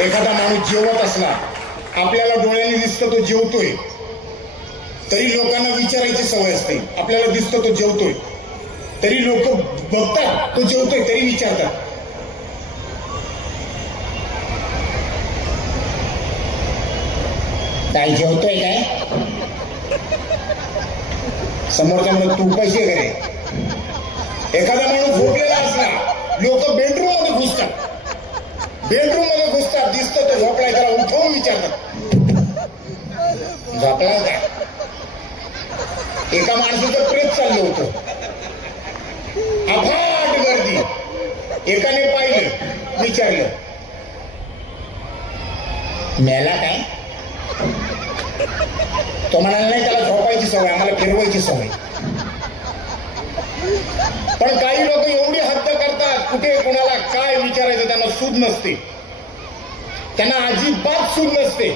एखादा माणूस जेवत असला आपल्याला डोळ्यांनी दिसतं तो जेवतोय. तरी लोकांना विचारायची सवय असते आपल्याला दिसतं तो जेवतोय. तरी लोक बघतात तो जेवतोय तरी विचारतात. काय जेवतोय काय? समोरचा म्हणत तू पैसे घे एखादा माणूस झोपलेला असला लोक बेडरूममध्ये घुसतात. बेडरूममध्ये घुसतात दिसत तो झोपलाय त्याला उठवून विचारतात. झोपलाय काय एका माणसाचं प्रेत चाललं होतं. अफाट गर्दी. एकाने पाहिलं विचारलं. मेला काय? तो म्हणाला नाही त्याला झोपायची सवय आम्हाला फिरवायची सवय. पण काही लोक एवढी हद्द कुठे कोणाला काय विचारायचं त्यांना सूद नसते. त्यांना अजिबात सूद नसते.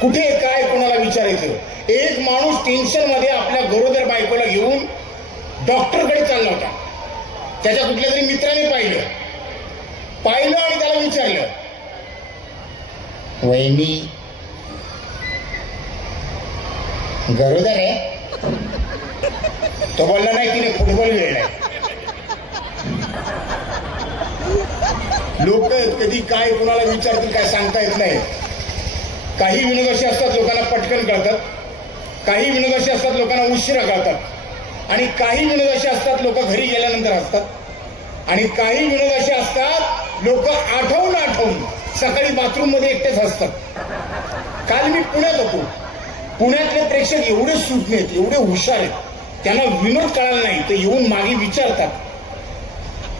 कुठे काय कोणाला विचारायचं? एक माणूस टेन्शनमध्ये आपल्या गरोदर बायकोला घेऊन डॉक्टरकडे चालला होता. त्याच्या कुठल्या तरी मित्राने पाहिलं. पाहिलं आणि त्याला विचारलं वहिनी गरोदर आहे? तो बोलला नाही तिने फुटबॉल खेळलाय. लोक कधी काय कुणाला विचारतील काय सांगता येत नाही. काही विनोद असे असतात लोकांना पटकन कळतात. काही विनोद असे असतात लोकांना उशिरा कळतात. आणि काही विनोद असे असतात लोक घरी गेल्यानंतर असतात आणि काही विनोद असे असतात लोक आठवून आठवून सकाळी बाथरूममध्ये एकटेच असतात काल मी पुण्यात होतो. पुण्यातले प्रेक्षक एवढे सुटणे आहेत एवढे हुशार आहेत. त्यांना विनोद कळाला नाही ते येऊन मागे विचारतात.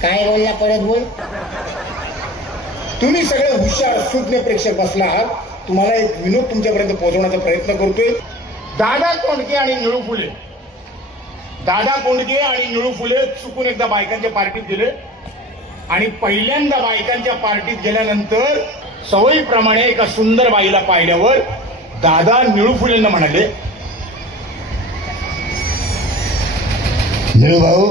काय बोलला परत बोल? तुम्ही सगळे हुशार सुज्ञ प्रेक्षक बसला आहात. तुम्हाला एक विनोद तुमच्यापर्यंत पोहोचवण्याचा प्रयत्न करतोय. दादा कोंडके आणि निळू फुले. दादा कोंडके आणि निळू फुले चुकून एकदा बायकांच्या पार्टीत गेले. आणि पहिल्यांदा बायकांच्या पार्टीत गेल्यानंतर सवयीप्रमाणे एका सुंदर बाईला पाहिल्यावर दादा निळू फुलेंना म्हणाले निळू भाऊ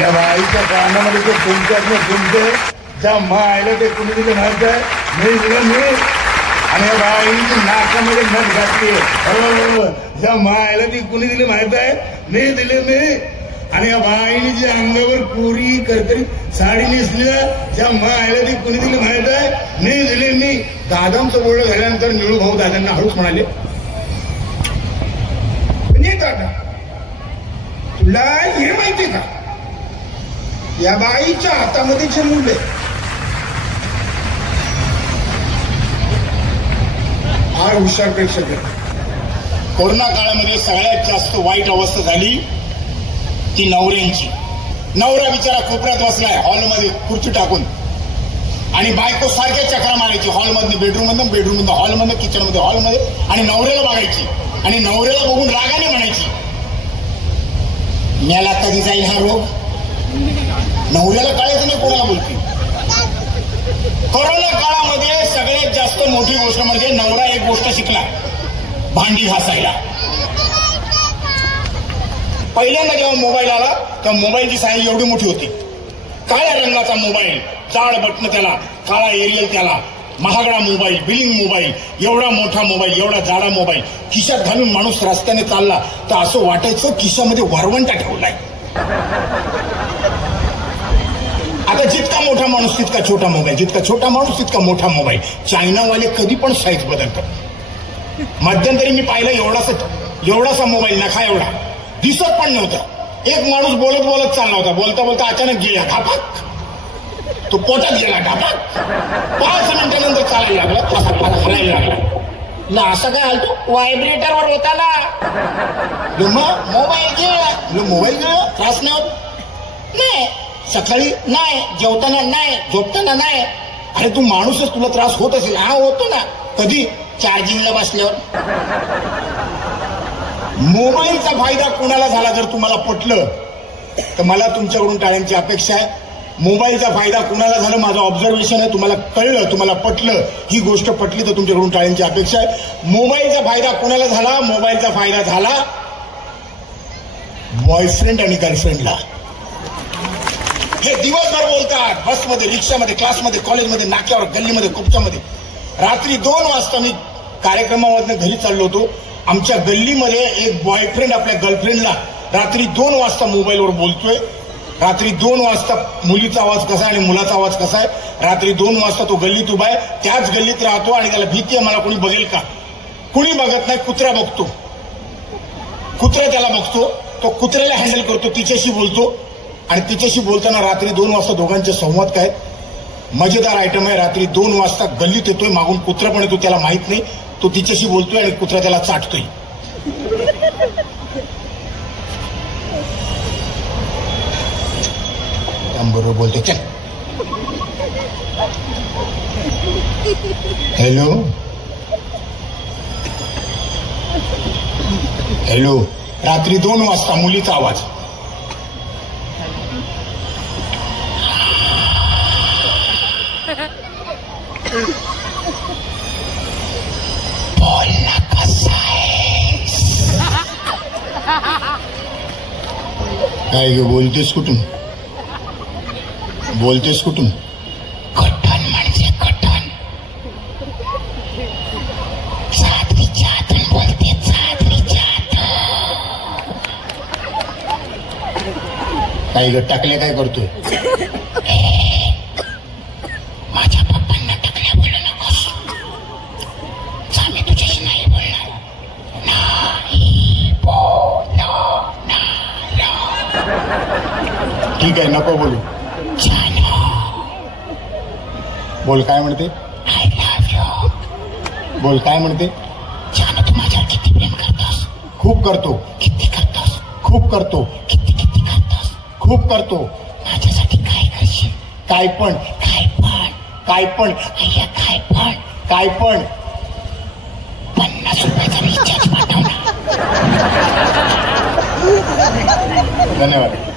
या बाईच्या कानामध्ये ते तुमच्यात तुमचे ज्या मायला ते कुणी दिलं माहीत आहे मी दिलं मी. आणि या बाईची नाकामध्ये नट घातली. हो ज्या मायला ती कुणी दिली माहीत आहे मी दिले मी. आणि या बाईने जी अंगावर कोरी करकरी साडी नेसली ज्या मायला ती कुणी दिली माहीत आहे मी दिले मी. दादांचं बोलणं झाल्यानंतर निळू भाऊ दादांना हळूच म्हणाले दादा तुला हे माहिती का? या बाईच्या हातामध्ये जे मुलं फार हुशार प्रेक्षक आहेत. कोरोना काळामध्ये सगळ्यात जास्त वाईट अवस्था झाली ती नवऱ्यांची. नवरा बिचारा कोपऱ्यात बसलाय हॉलमध्ये खुर्ची टाकून. आणि बायको सारख्या चक्रा मारायची हॉलमधनं बेडरूम बेडरूममधनं बेडरूम हॉलमधनं किचनमध्ये हॉलमध्ये आणि नवऱ्याला बघायची. आणि नवऱ्याला बघून रागाने म्हणायची मला कधी जाईल हा रोग? नवऱ्याला कळायचं नाही कोणाला बोलते कोरोना काळात जास्त मोठी गोष्ट म्हणजे नवरा एक गोष्ट शिकला. भांडी घासायला. पहिल्यांदा जेव्हा मोबाईल आला तेव्हा मोबाईलची साईज एवढी मोठी होती. काळ्या रंगाचा मोबाईल जाड बटन त्याला काळा एरियल त्याला महागडा मोबाईल बिलिंग मोबाईल एवढा मोठा मोबाईल एवढा जाडा मोबाईल खिशात घालून माणूस रस्त्याने चालला तर असं वाटायचं खिशामध्ये वरवंटा ठेवलाय. आता जितका मोठा माणूस तितका छोटा मोबाईल. जितका छोटा माणूस तितका मोठा मोबाईल. चायनावाले कधी पण साईज बदलतात. मध्यंतरी मी पाहिलं एवढासा एवढासा मोबाईल नखा एवढा. दिसत पण नव्हता. एक माणूस बोलत बोलत चालला होता. बोलता बोलता अचानक गेला ढापाक तो पोटात गेला ढापाक पाच मिनिटानंतर चालायला लागला असा मला हलायला लागला. ना असं काय आलतो? व्हायब्रेटरवर होता ना. मग मोबाईल गेला मोबाईल गेला त्रास नाही होत. नाही. सकाळी नाही जेवताना नाही झोपताना नाही. अरे तू माणूसच तुला त्रास होत असेल. हा होतो ना. कधी? चार्जिंगला बसल्यावर. मोबाईलचा फायदा कोणाला झाला जर तुम्हाला पटलं? तर मला तुमच्याकडून टाळ्यांची अपेक्षा आहे. मोबाईलचा फायदा कुणाला झाला? माझं ऑब्झर्वेशन आहे. तुम्हाला कळलं तुम्हाला पटलं. ही गोष्ट पटली तर तुमच्याकडून टाळ्यांची अपेक्षा आहे. मोबाईलचा फायदा कुणाला झाला? मोबाईलचा फायदा झाला बॉयफ्रेंड आणि गर्लफ्रेंडला हे दिवसभर बोलतात. बसमध्ये रिक्षामध्ये क्लासमध्ये कॉलेजमध्ये नाक्यावर गल्लीमध्ये कुपच्यामध्ये. रात्री दोन वाजता मी कार्यक्रमामधनं घरी चाललो होतो. आमच्या गल्लीमध्ये एक बॉयफ्रेंड आपल्या गर्लफ्रेंडला रात्री दोन वाजता मोबाईलवर बोलतोय. रात्री दोन वाजता मुलीचा आवाज कसा आहे आणि मुलाचा आवाज कसा आहे? रात्री दोन वाजता तो गल्लीत उभा आहे. त्याच गल्लीत राहतो आणि त्याला भीती आहे मला कोणी बघेल का? कुणी बघत नाही कुत्रा बघतो. कुत्रा त्याला बघतो. तो कुत्र्याला हँडल करतो तिच्याशी बोलतो. आणि तिच्याशी बोलताना रात्री दोन वाजता दोघांचे संवाद काय? मजेदार आयटम आहे. रात्री दोन वाजता गल्लीत येतोय मागून कुत्रा पण येतो त्याला माहीत नाही. तो तिच्याशी बोलतोय आणि कुत्रा त्याला चाटतोय. बरोबर बोलते चल. हॅलो हॅलो रात्री दोन वाजता मुलीचा आवाज. काय ग बोलतेस कुठून? बोलतेस कुठून? काही ग टाकल्या काय करतोय? माझ्या पप्पांना टाकल्या बोलू नकोस. तुझ्याशी नाही बोलणार. ठीक आहे नको बोलू. बोल काय म्हणते? बोल काय म्हणते? तू माझ्यावर किती प्रेम करतोस? खूप करतो. किती करतोस? खूप करतो. खूप करतो. माझ्यासाठी काय करशील? काय पण. काय पण. काय पण. अय्या काय पण. काय पण. पन्नास रुपयाचा रिचार्ज धन्यवाद.